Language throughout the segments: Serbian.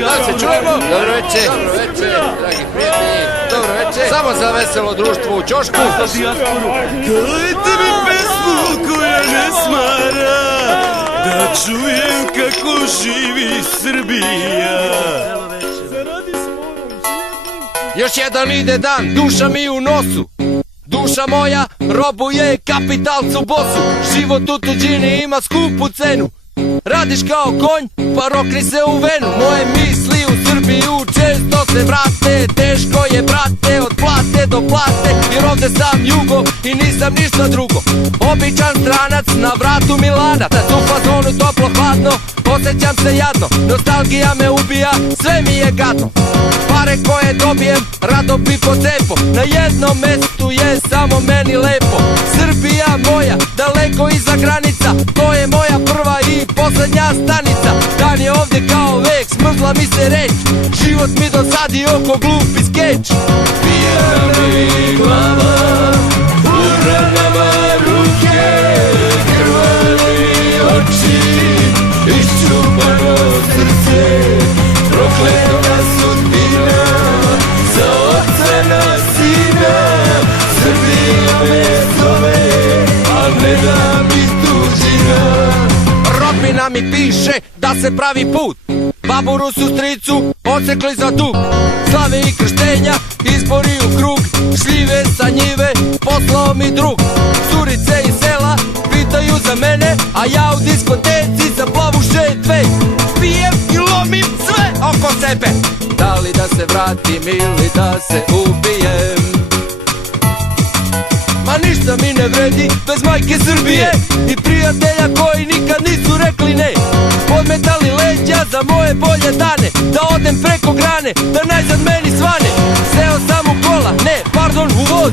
Da se čujemo. Dobro večer, dragi prijatelji. Dobro večer. Samo za veselo društvo u ćošku. Dajte mi pesmu koja ne smara, da čujem kako živi Srbija. Još jedan ide dan, duša mi u nosu. Duša moja robuje kapitalcu bosu. Život u tuđini ima skupu cenu. Radiš kao konj, pa rokni se u venu. Moje misli u Srbiju često se vrate. Teško je, brate, od plate do plate, jer ovde sam jugo i nisam ništa drugo. Običan stranac na vratu Milana. Da su u fazonu toplo hladno, osjećam se jadno. Nostalgija me ubija, sve mi je gadno. Pare koje dobijem, rado bi pocepo. Na jednom mestu je samo meni lepo. Srbija moja, daleko iza granica, to je moja prva i poslednja stanica. Dan je ovde kao vek, smrzla mi se reč. Život mi dosadi oko glupi skeč. Pijana mi glava, u ranama ruke, krvavi oči, iščupano srce, prokleta sudbina, za oca na sina. Srbija me zove, a ne da mi tuđina. Rodbina mi piše da se pravi put. Baburu su stricu odsekli za dug. Slave i krštenja, izbori u krug. Šljive sa njive poslao mi drug. Curice iz sela pitaju za mene, a ja u diskoteci za plavuše dve. Pijem i lomim sve oko sebe. Da li da se vratim ili da se ubijem? Ma ništa mi ne vredi bez majke Srbije i prijatelja koji nikad nisu rekli ne. Podmetali leđa za moje bolje dane, da odem preko grane, da najzad meni svane. Seo sam u kola, ne, pardon, u voz.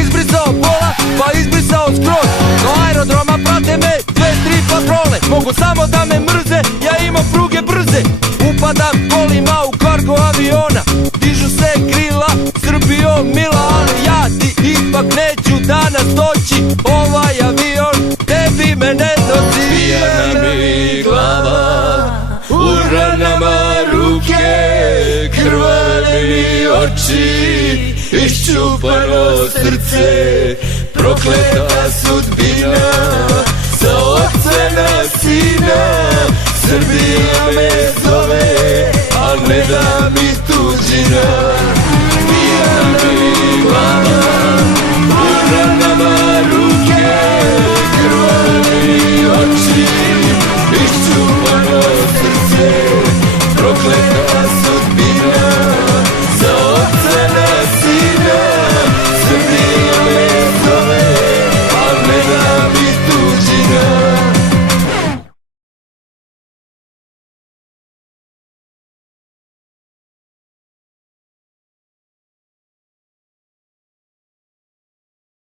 Izbrisao pola, pa izbrisao skroz. Do aerodroma prate me 2-3 patrole. Mogu samo da me mrze, ja imam pruge brze. Upadam kolima u kargo aviona. Dižu se krila, Srbijo mila, ali ja ti ipak neću danas doći. Ovaj avion tebi me ne nosi. Pijana mi glava, u ranama ruke, krvave mi oči, iščupano srce, prokleta sudbina, za oca na sina. Srbija me zove, a ne da mi tuđina. Pijana mi glava,